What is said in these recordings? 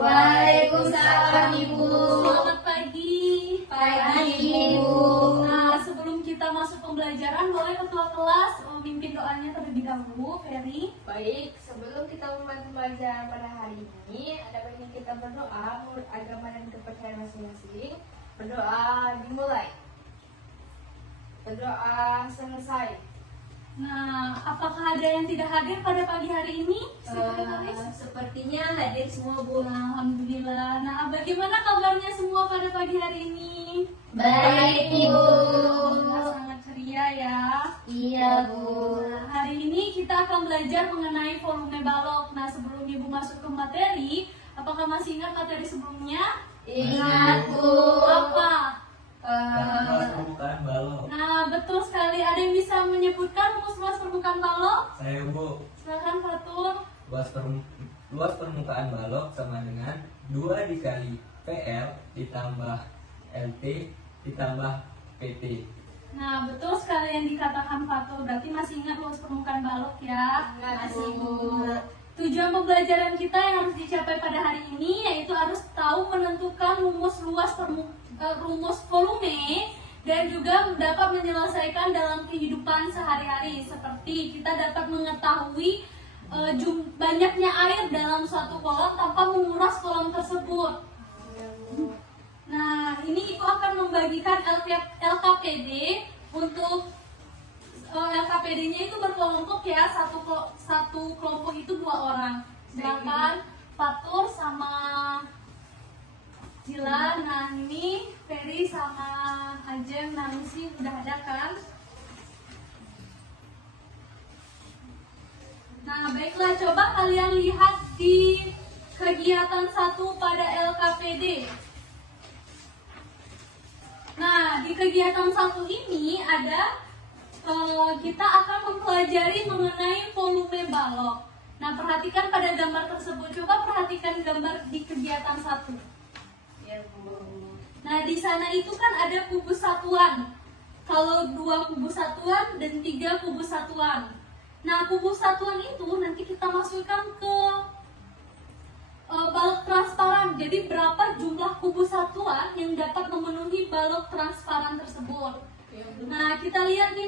Waalaikumsalam, Ibu. Selamat pagi. Pagi, Ibu. Nah, sebelum kita masuk pembelajaran, boleh ketua kelas memimpin doanya terlebih dahulu, Ferry. Baik, sebelum kita memulai pembelajaran pada hari ini, ada baiknya kita berdoa menurut agama dan kepercayaan masing-masing. Berdoa dimulai. Berdoa selesai. Nah, apakah ada yang tidak hadir pada pagi hari ini? Sepertinya hadir semua, Bu. Nah, alhamdulillah. Nah, bagaimana kabarnya semua pada pagi hari ini? Baik, Ibu. Nah, sangat ceria ya. Iya, Bu. Nah, hari ini kita akan belajar mengenai volume balok. Nah, sebelum Ibu masuk ke materi, apakah masih ingat materi sebelumnya? Ingat, Bu. Apa? Permukaan balok. Nah, betul sekali. Ada yang bisa menyebutkan rumus permukaan balok? Saya Bu. Silakan Fatur. Luas permukaan balok sama dengan 2 dikali PL ditambah LT ditambah PT. Nah, betul sekali yang dikatakan Fatur. Berarti masih ingat luas permukaan balok ya? Masih, Bu. Tujuan pembelajaran kita yang harus dicapai pada hari ini yaitu harus tahu menentukan rumus rumus volume dan juga dapat menyelesaikan dalam kehidupan sehari-hari. Seperti kita dapat mengetahui banyaknya air dalam suatu kolam tanpa menguras kolam tersebut. Nah, ini Ibu akan membagikan LKPD untuk LKPD-nya itu berkelompok ya, satu kelompok itu 2 orang. Silakan Fatur sama Jila. Nah, ini Ferry sama Ajem, Nancy udah ada kan? Nah, baiklah, coba kalian lihat di kegiatan 1 pada LKPD. Nah, di kegiatan 1 ini ada kita akan mempelajari mengenai volume balok. Nah, perhatikan pada gambar tersebut. Coba perhatikan gambar di kegiatan 1. Ya, Bu. Nah, di sana itu kan ada kubus satuan. Kalau 2 kubus satuan dan 3 kubus satuan. Nah, kubus satuan itu nanti kita masukkan ke balok transparan. Jadi berapa jumlah kubus satuan yang dapat memenuhi balok transparan tersebut. Nah, kita lihat nih,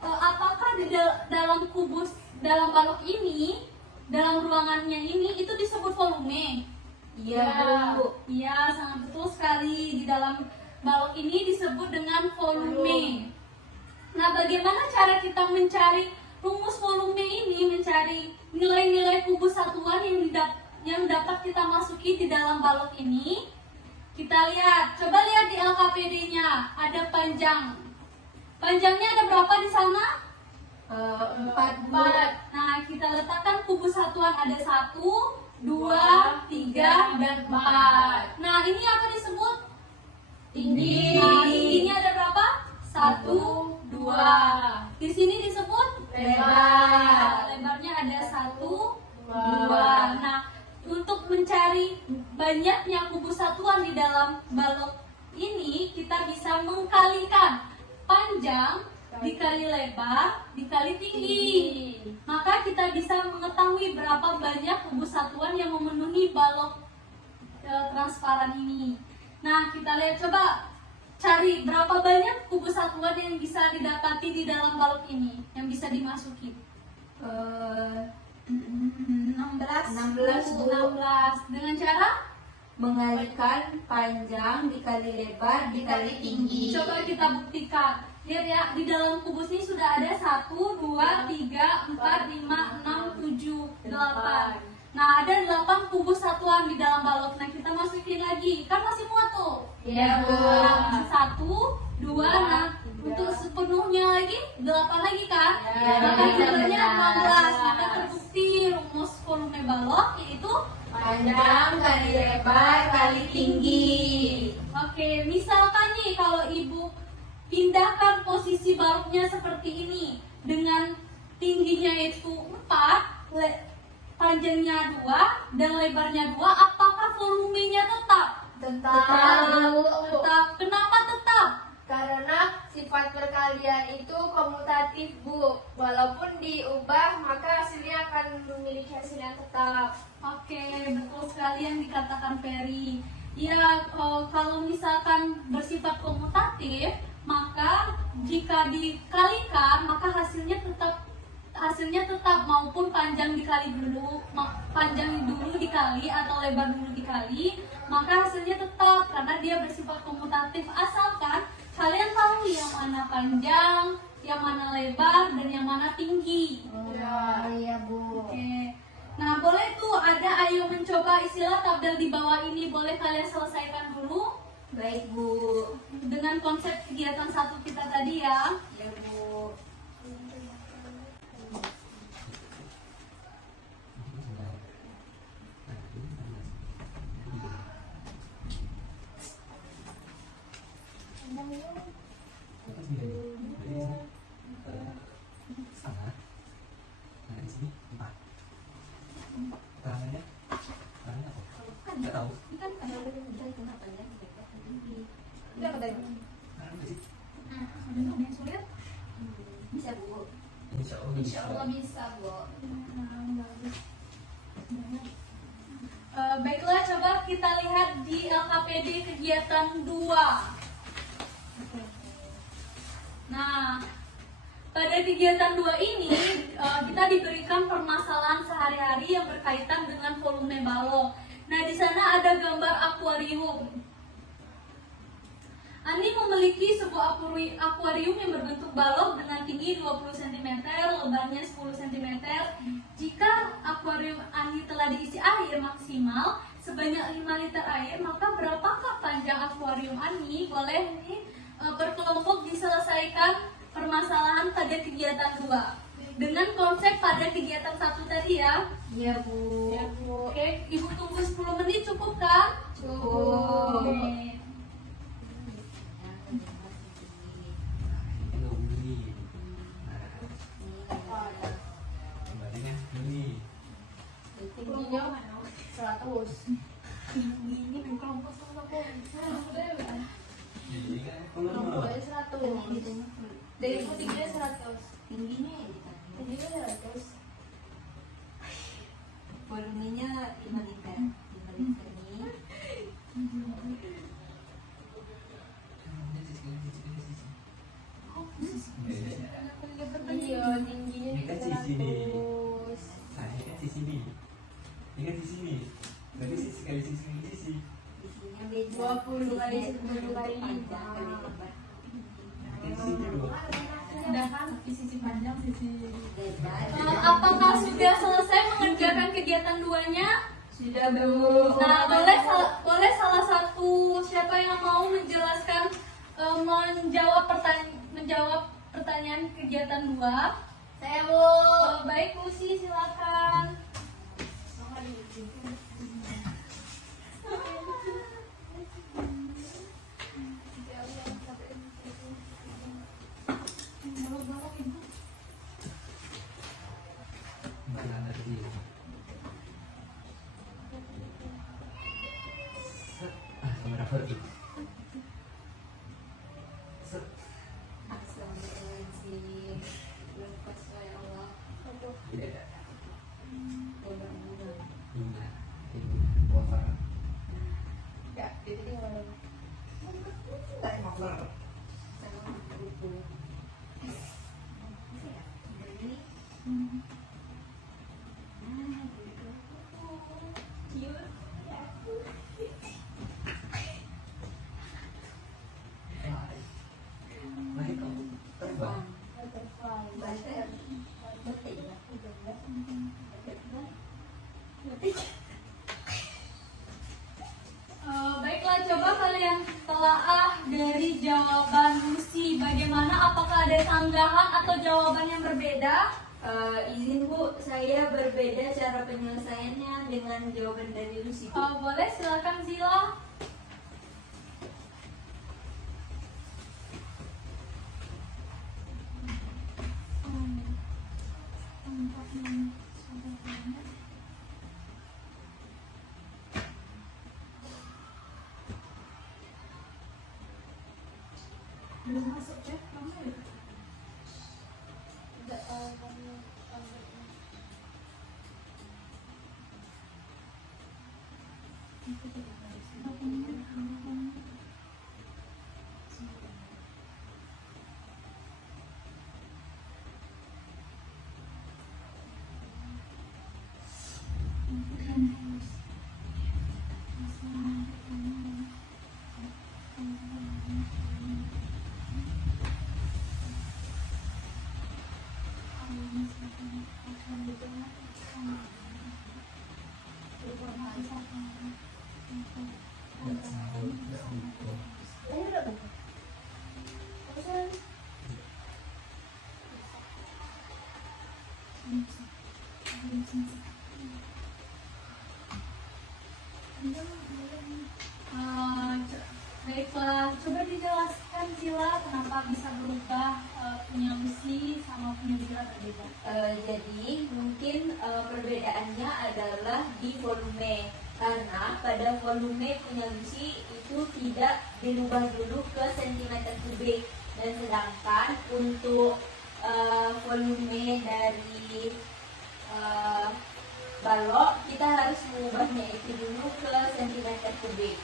apakah di dalam balok ini, dalam ruangannya ini itu disebut volume? Iya, Bu. Iya, sangat betul sekali. Di dalam balok ini disebut dengan volume. Nah, bagaimana cara kita mencari rumus volume ini, mencari nilai-nilai kubus satuan yang dapat kita masuki di dalam balok ini? Kita lihat, coba lihat di LKPD-nya, ada panjang. Panjangnya ada berapa di sana? 4. Nah, kita letakkan kubus satuan ada 1, 2, 3, dan 4. Nah, ini apa disebut? Tinggi. Nah, tingginya ada berapa? 1, 2. Di sini disebut Lebar. Lebarnya ada 1, 2. Nah, untuk mencari banyaknya kubus satuan di dalam balok ini, kita bisa mengkalikan panjang dikali lebar dikali tinggi. Maka kita bisa mengetahui berapa banyak kubus satuan yang memenuhi balok transparan ini. Nah, kita lihat, coba cari berapa banyak kubus satuan yang bisa didapati di dalam balok ini, yang bisa dimasuki. 16 dengan cara Mengalihkan panjang dikali lebar dikali tinggi. coba kita buktikan. Lihat ya, di dalam kubus ini sudah ada 1, 2, 3, 4, 5, 6, 7, 8. Nah, ada 8 kubus satuan di dalam balok. Nah, kita masukin lagi. Kan masih muat tuh. Iya, Bu. Nah, 1, 2, nah untuk sepenuhnya lagi 8 lagi kan? Ya, Maka jumlahnya 16. 16. Maka terbukti rumus volume balok yaitu Panjang kali lebar kali tinggi. Oke, misalkan nih kalau Ibu pindahkan posisi baloknya seperti ini dengan tingginya itu 4, panjangnya 2 dan lebarnya 2, apakah volumenya tetap? Tetap. Kenapa tetap? Karena sifat perkalian itu komutatif, Bu. Walaupun diubah, maka hasilnya akan memiliki hasil yang tetap. Oke, betul betul sekali yang dikatakan Ferry. Ya, kalau misalkan bersifat komutatif, maka jika dikalikan maka hasilnya tetap maupun panjang dulu dikali atau lebar dulu dikali, maka hasilnya tetap karena dia bersifat komutatif, asalkan kalian tahu yang mana panjang, yang mana lebar, dan yang mana tinggi. Iya Bu. Oke. Nah, boleh tuh ada ayo mencoba istilah tabel di bawah ini, boleh kalian selesaikan dulu Baik Bu. dengan konsep kegiatan satu kita tadi ya. Ya Bu. Setengah. Nah, di sini 4. Tangannya apa? Nggak tahu. Ini kan kalau udah kenapa ya? Udah katanya. Tangan apa sih? Ada yang sulit? Bisa Bu. Insya Allah Insya Allah bisa Bu. Baiklah, coba kita lihat di LKPD kegiatan 2. Nah, pada kegiatan 2 ini kita diberikan permasalahan sehari-hari yang berkaitan dengan volume balok. Nah, di sana ada gambar akuarium. Ani memiliki sebuah akuarium yang berbentuk balok dengan tinggi 20 cm, lebarnya 10 cm. Jika akuarium Ani telah diisi air maksimal sebanyak 5 liter air, maka berapakah panjang akuarium Ani? Boleh nih berkelompok diselesaikan permasalahan pada kegiatan 2 dengan konsep pada kegiatan 1 tadi ya. Iya Bu. Ya, Bu. Oke, Ibu tunggu 10 menit cukup kan? Cukup. Oke. Kembalinya ini. Tingginya 100. Ini berkelompok sama Ini kan Kelompoknya 100. Dari tingginya 100. Tingginya Tingginya 100. volumenya 5 liter. 5 liter ini Iya, tingginya Ini kan sisi nih. 100. Nah, ini kan sisi ini. Ini kan sisi ini. Berarti sisi kali sisi ini sisi. isinya beda. 20 kali 10 kali panjang kali lebar. Ini sisinya 2. Udah kan, sisi panjang, sisi Lebar. apakah sudah selesai mengerjakan kegiatan 2-nya? Sudah Bu. Nah, boleh salah satu siapa yang mau menjelaskan menjawab pertanyaan kegiatan 2? Saya Bu. Baik, Lucy silakan. Mana tadi? Kamera foto. Astagfirullahaladzim. Lepas ya Allah. Iya. Mudah-mudahan. Bunga. Ini cover. Ya, itu dia mana? Cover. Sama buku. Ini. Baik, kamu terbang. Butter. Betik. Baiklah, coba kalian telaah dari jawaban Lucy. Bagaimana? Apakah ada sanggahan atau jawaban yang berbeda? Izin Bu, saya berbeda cara penyelesaiannya dengan jawaban dari Lucy. Boleh, silakan Zila. Belum masuk ya, kamu ya? Baiklah, coba dijelaskan Zila kenapa bisa berubah punya Lucy sama punya Zila berbeda. Jadi mungkin perbedaannya adalah di volume, karena pada volume punya Lucy itu tidak dirubah dulu ke centimeter kubik, dan sedangkan untuk volume dari balok kita harus mengubahnya itu dulu ke centimeter kubik.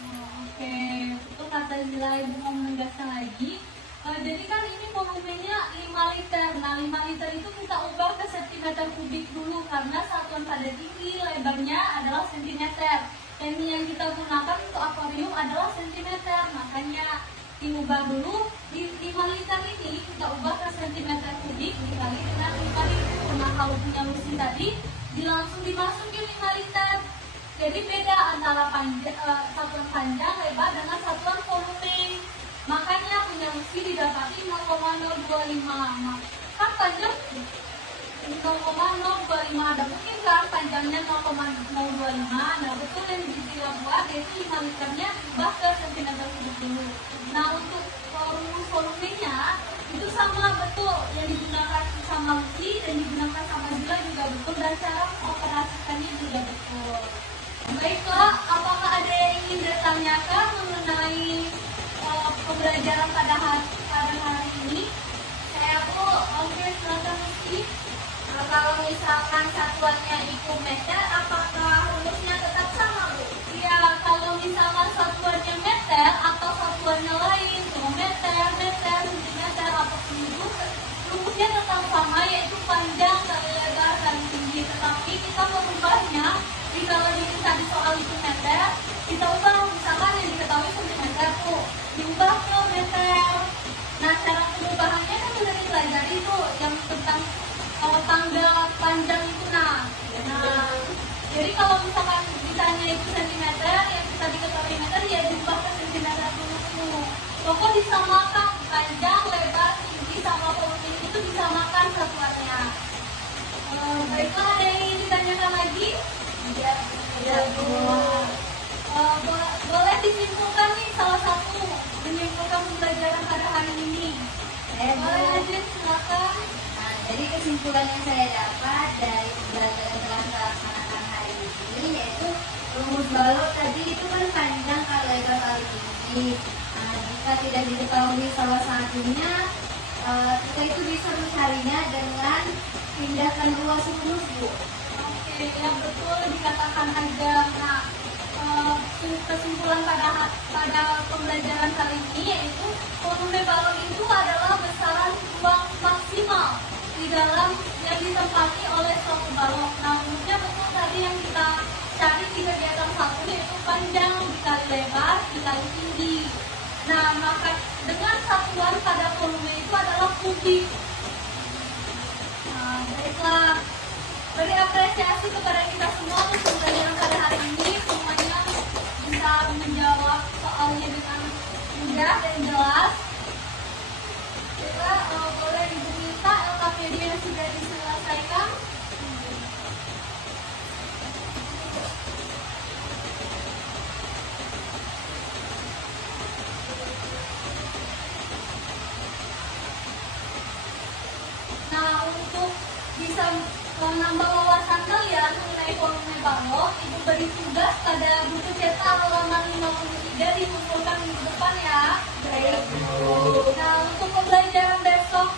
Oke, itu kata Zila, Ibu mau menegaskan lagi. Jadi kan ini volumenya 5 liter. Nah, 5 liter itu kita ubah ke centimeter kubik dulu karena satuan pada tinggi lebarnya adalah sentimeter. Dan yang kita gunakan untuk akuarium adalah sentimeter. Makanya diubah dulu di 5 liter ini kita ubah ke sentimeter kubik dikali dengan 5 liter. Nah, kalau punya Lucy tadi langsung dimasukin 5 liter. Jadi beda antara satuan panjang lebar dengan satuan volume. Makanya punya Lucy didapati 0,025. Nah, kan panjang 0,025, ada mungkin kan panjangnya 0,025. Nah, betul yang Zila buat yaitu 5 liternya diubah ke centimeter kubik dulu. Nah, untuk volumenya itu sama betul yang digunakan sama Lucy dan digunakan sama Zila juga betul, dan cara mengoperasikannya juga betul. Baiklah, apakah ada yang ingin ditanyakan mengenai pembelajaran pada hari ini? Saya oke, silakan Lucy. Kalau misalkan satuannya itu meter, apakah rumusnya tetap sama, Bu? Ya, kalau misalkan satuannya meter atau satuannya lain, meter, sentimeter, apapun itu, rumusnya tetap sama, yaitu panjang kali lebar kali tinggi. Tetapi kita merubahnya, kalau tadi soal itu meter, kita ubah misalkan yang diketahui sentimeter tuh, diubah ke meter. Nah, cara perubahannya kan sudah dipelajari tuh, yang tentang tanggal panjang itu. Nah, jadi kalau misalkan ditanya itu sentimeter, yang kita diketahui meter, ya diubah ke sentimeter dulu. Pokok disamakan panjang, lebar, tinggi sama volume itu disamakan satuannya. Baiklah, ada yang ingin ditanyakan lagi? Boleh disimpulkan nih salah satu menyimpulkan pembelajaran pada hari ini. Boleh aja, silakan. Nah, jadi kesimpulan yang saya dapat dari pembelajaran yang telah kita laksanakan hari ini yaitu rumus balok tadi itu kan panjang kali lebar kali tinggi. Nah, jika tidak diketahui salah satunya, kita itu bisa mencarinya dengan tindakan ruas rumus, Bu. Oke, yang betul dikatakan aja. Nah, kesimpulan pada pembelajaran kali ini yaitu volume balon itu adalah besaran ruang maksimal di dalam yang ditempati oleh suatu balon. Nah, rumusnya betul tadi yang kita cari di kegiatan satu, yaitu panjang dikali lebar dikali tinggi. Nah, maka dengan satuan pada volume itu adalah kubik. Nah, baiklah, beri apresiasi kepada kita semua untuk pembelajaran pada hari ini. Semuanya bisa menjawab soalnya dengan mudah dan jelas. Kita boleh Ibu minta LKPD yang sudah diselesaikan. Nah, untuk bisa menambah wawasan kalian mengenai volume balok, Ibu beri tugas pada buku cetak halaman 53 dikumpulkan minggu depan ya. Baik. Nah, untuk pembelajaran besok,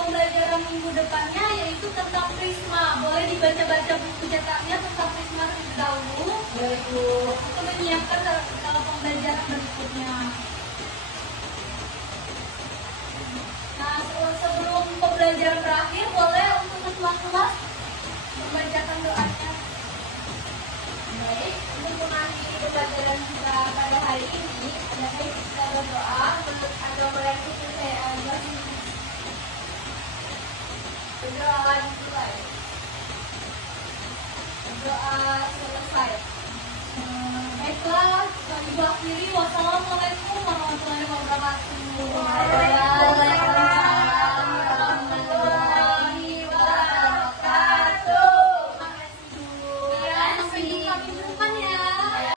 pembelajaran minggu depannya yaitu tentang prisma. Boleh dibaca-baca buku cetaknya tentang prisma terlebih dahulu. Boleh, Ibu untuk menyiapkan dalam pembelajaran berikutnya. Nah, sebelum pembelajaran berakhir, boleh untuk kelas-kelas membacakan doanya. Baik, untuk mengakhiri pembelajaran kita pada hari ini, ada baik kita berdoa menurut agama yang khusus saya anggap. Berdoa dimulai. Berdoa selesai. Baiklah, Ibu akhiri. Wassalamualaikum